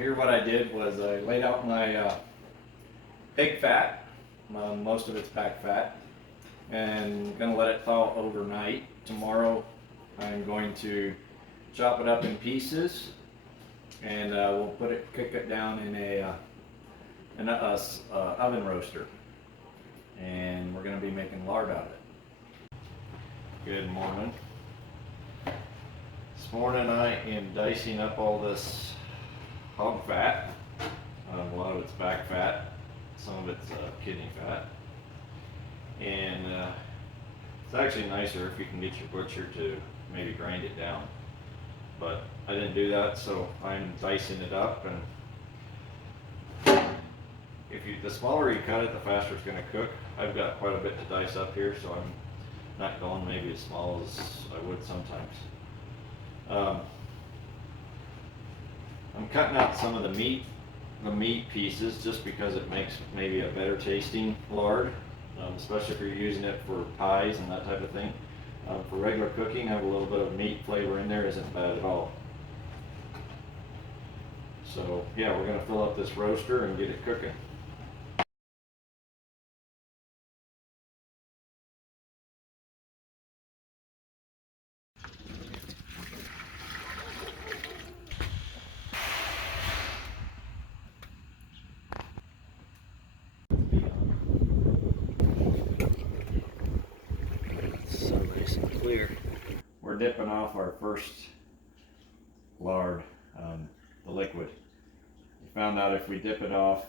here what I did was I laid out my pig fat, most of it's back fat, and gonna let it thaw overnight. Tomorrow I'm going to chop it up in pieces, and we'll cook it down in an oven roaster, and we're gonna be making lard out of it. Good morning. This morning I am dicing up all this hog fat. A lot of it's back fat, some of it's kidney fat, and it's actually nicer if you can get your butcher to maybe grind it down, but I didn't do that, so I'm dicing it up. And the smaller you cut it, the faster it's going to cook. I've got quite a bit to dice up here, so I'm not going maybe as small as I would sometimes. I'm cutting out some of the meat pieces just because it makes maybe a better tasting lard, especially if you're using it for pies and that type of thing. For regular cooking, have a little bit of meat flavor in there isn't bad at all. So yeah, we're going to fill up this roaster and get it cooking. So nice and clear. We're dipping off our first lard, the liquid. We found out if we dip it off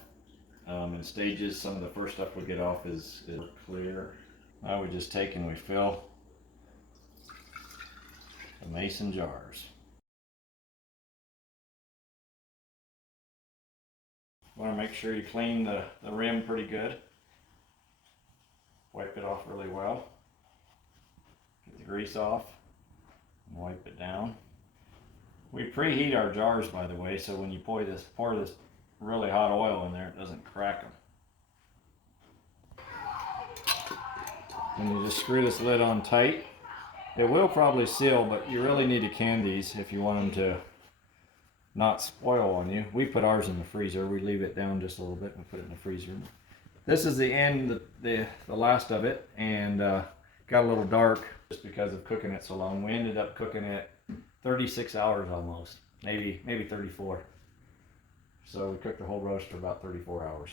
in stages, some of the first stuff we get off is clear. Now we just take and we fill the mason jars. You want to make sure you clean the rim pretty good. Wipe it off really well. Get the grease off and wipe it down. We preheat our jars, by the way, so when you pour this really hot oil in there, it doesn't crack them. And you just screw this lid on tight. It will probably seal, but you really need to can these if you want them to not spoil on you. We put ours in the freezer. We leave it down just a little bit and put it in the freezer. This is the end, the last of it, and got a little dark just because of cooking it so long. We ended up cooking it 36 hours almost, maybe 34. So we cooked the whole roast for about 34 hours.